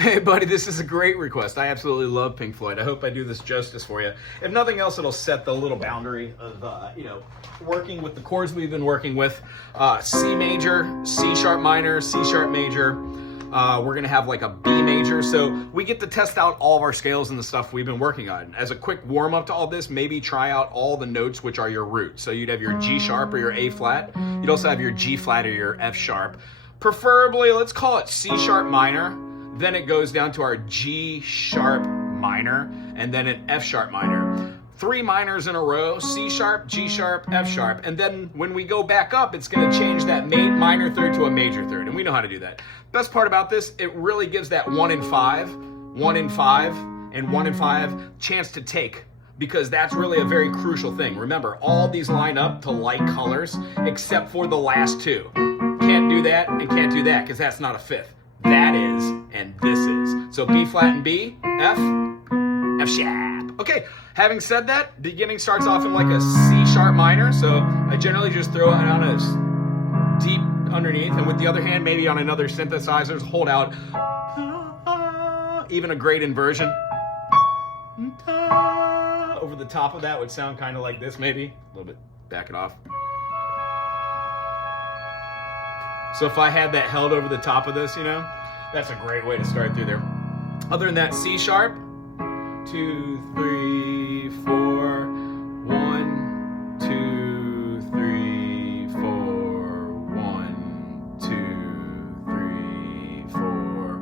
Hey buddy, this is a great request. I absolutely love Pink Floyd. I hope I do this justice for you. If nothing else, it'll set the little boundary of, working with the chords we've been working with. C major, C sharp minor, C sharp major. We're gonna have like a B major. So we get to test out all of our scales and the stuff we've been working on. As a quick warm up to all this, maybe try out all the notes which are your root. So you'd have your G sharp or your A flat. You'd also have your G flat or your F sharp. Preferably, let's call it C sharp minor. Then it goes down to our G sharp minor and then an F sharp minor. 3 minors in a row, C sharp, G sharp, F sharp. And then when we go back up, it's gonna change that minor third to a major third. And we know how to do that. Best part about this, it really gives that 1 in 5, 1 in 5, and 1 in 5 chance to take, because that's really a very crucial thing. Remember, all these line up to light colors except for the last 2. Can't do that and can't do that because that's not a 5th. That is, and this is. So B flat and B, F, F sharp. Okay, having said that, beginning starts off in like a C sharp minor. So I generally just throw it on a deep underneath, and with the other hand, maybe on another synthesizer, hold out. Even a great inversion. Over the top of that would sound kind of like this, maybe. A little bit, back it off. So if I had that held over the top of this, that's a great way to start through there. Other than that, C sharp, 2, 3, 4, 1, 2, 3, 4, 1, 2, 3, 4,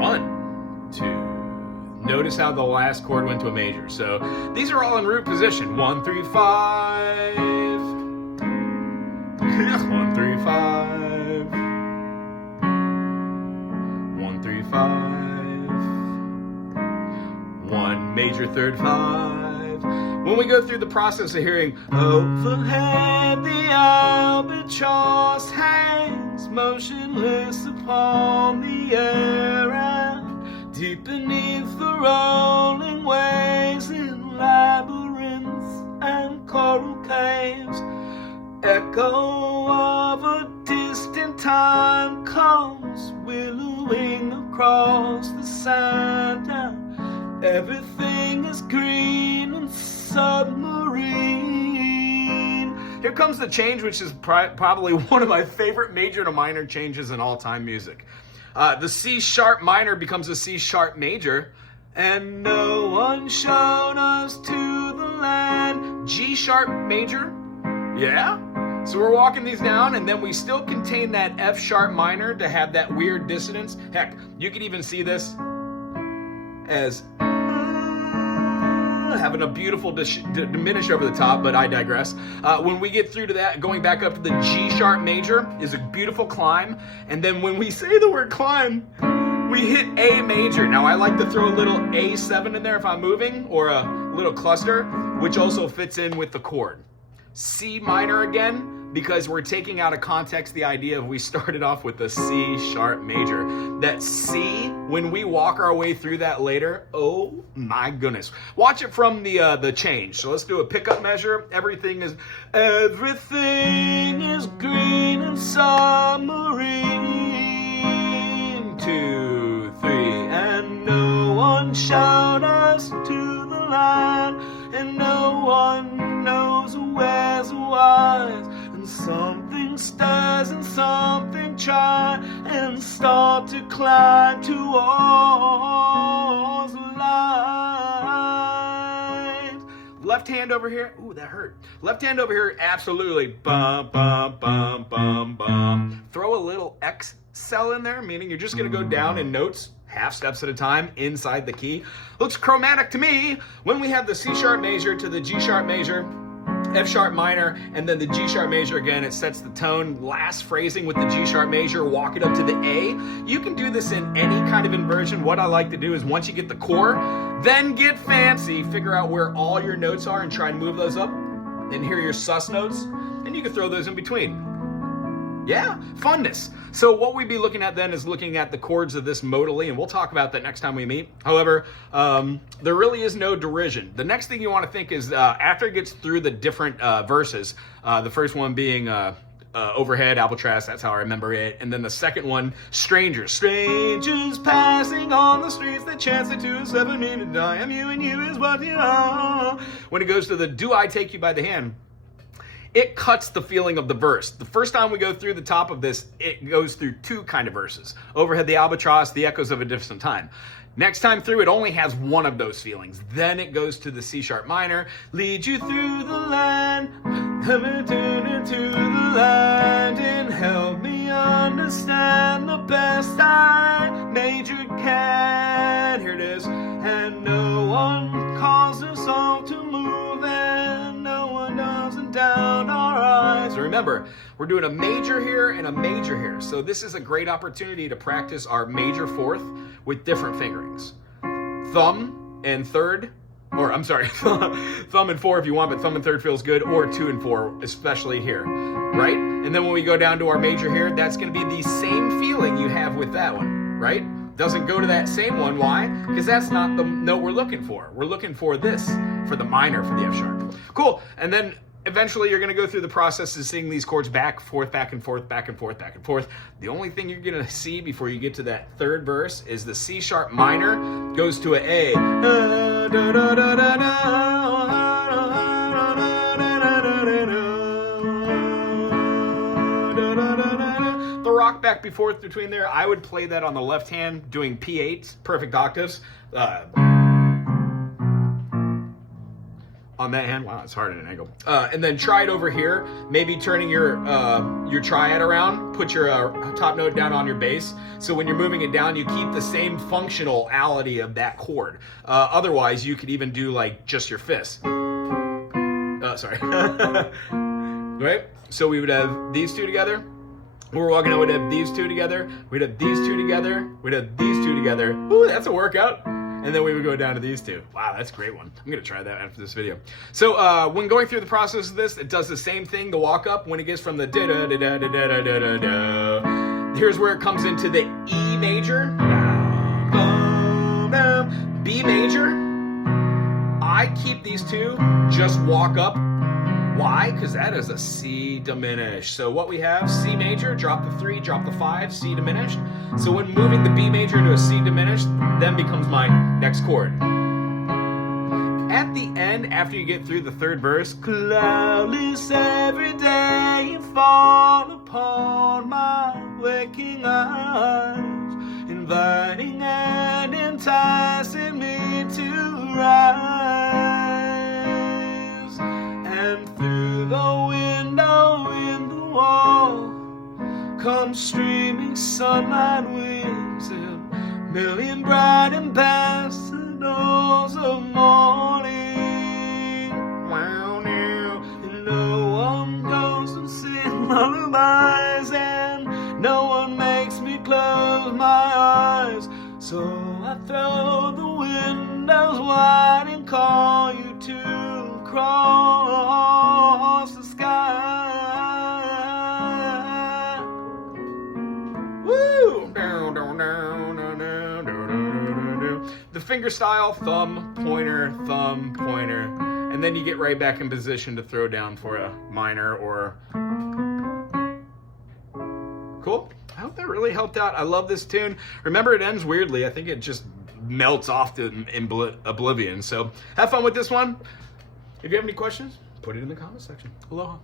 1, 2. Notice how the last chord went to a major. So these are all in root position. 1, 3, 5. 1, 3, 5. 1, 3, 5. 1 major third 5. When we go through the process of hearing, overhead the albatross hangs motionless upon the air, and deep beneath the rolling waves in labyrinths and coral caves, echo of a distant time comes willowing across the sand, and everything is green and submarine. Here comes the change, which is probably one of my favorite major to minor changes in all-time music. The C sharp minor becomes a C sharp major, and no one showed us to the land. G sharp major, yeah? So we're walking these down, and then we still contain that F sharp minor to have that weird dissonance. Heck, you could even see this as having a beautiful diminish over the top, but I digress. When we get through to that, going back up to the G sharp major is a beautiful climb. And then when we say the word climb, we hit A major. Now I like to throw a little A7 in there if I'm moving, or a little cluster, which also fits in with the chord. C minor again, because we're taking out of context the idea of we started off with the C sharp major. That C, when we walk our way through that later, oh my goodness. Watch it from the change. So let's do a pickup measure. Everything is green and submarine. 2, 3, and no one showed us to the land, and no one knows where's wise, and something stirs and something tries and start to climb towards the light. Left hand over here, ooh, that hurt. Left hand over here, absolutely, bum, bum, bum, bum, bum. Throw a little X-cell in there, meaning you're just gonna go down in notes, half steps at a time inside the key. Looks chromatic to me. When we have the C sharp major to the G sharp major, F sharp minor, and then the G sharp major again, it sets the tone. Last phrasing with the G sharp major, walk it up to the A. You can do this in any kind of inversion. What I like to do is once you get the core, then get fancy, figure out where all your notes are and try and move those up, and hear your sus notes, and you can throw those in between. Yeah, funness. So what we'd be looking at then is looking at the chords of this modally, and we'll talk about that next time we meet. However, there really is no derision. The next thing you want to think is after it gets through the different verses, the first one being Overhead, Albatross, that's how I remember it. And then the second one, Strangers. Strangers passing on the streets that chance it to 7 minutes. I am you and you is what you are. When it goes to the Do I Take You by the Hand, it cuts the feeling of the verse. The first time we go through the top of this, it goes through two kind of verses. Overhead, the Albatross, the Echoes of a Distant Time. Next time through, it only has one of those feelings. Then it goes to the C sharp minor. Lead you through the land, help me turn into the land, and help me understand the best I major can. Here it is. And no one calls us all to move, and no one doesn't down our eyes. Remember, we're doing a major here and a major here. So this is a great opportunity to practice our major fourth with different fingerings. Thumb and third, or I'm sorry, thumb and four if you want, but thumb and third feels good, or 2 and 4, especially here, right? And then when we go down to our major here, that's gonna be the same feeling you have with that one, right? Doesn't go to that same one, why? Because that's not the note we're looking for. We're looking for this, for the minor, for the F sharp. Cool, and then eventually you're gonna go through the process of singing these chords back, forth, back and forth, back and forth, back and forth. The only thing you're gonna see before you get to that third verse is the C sharp minor goes to an A. The rock back and forth between there, I would play that on the left hand doing P8s, perfect octaves. On that hand, wow, it's hard at an angle. And then try it over here, maybe turning your triad around, put your top note down on your bass, so when you're moving it down, you keep the same functionality of that chord. Otherwise, you could even do like just your fist. Sorry. Right? So we would have these two together. We're walking out, we'd have these two together, we'd have these two together, we'd have these two together. Ooh, that's a workout. And then we would go down to these two. Wow, that's a great one. I'm gonna try that after this video. So when going through the process of this, it does the same thing, the walk up, when it gets from the da da da da da da da da da. Here's where it comes into the E major. B major. I keep these two, just walk up. Why? Because that is a C diminished. So what we have, C major, drop the 3, drop the 5, C diminished. So when moving the B major into a C diminished, then becomes my next chord. At the end, after you get through the third verse, cloudless every day you fall upon my waking eyes, inviting and enticing me to rise. And through the window in the wall comes streaming sunlight wings and million bright ambassadors of morning. Wow, now, and no one goes and sing lullabies, and no one makes me close my eyes. So I throw the windows wide and call you to cross the sky. Woo! The finger style, thumb, pointer, and then you get right back in position to throw down for a minor or... Cool. I hope that really helped out. I love this tune. Remember, it ends weirdly. I think it just melts off to oblivion. So have fun with this one. If you have any questions, put it in the comment section. Aloha.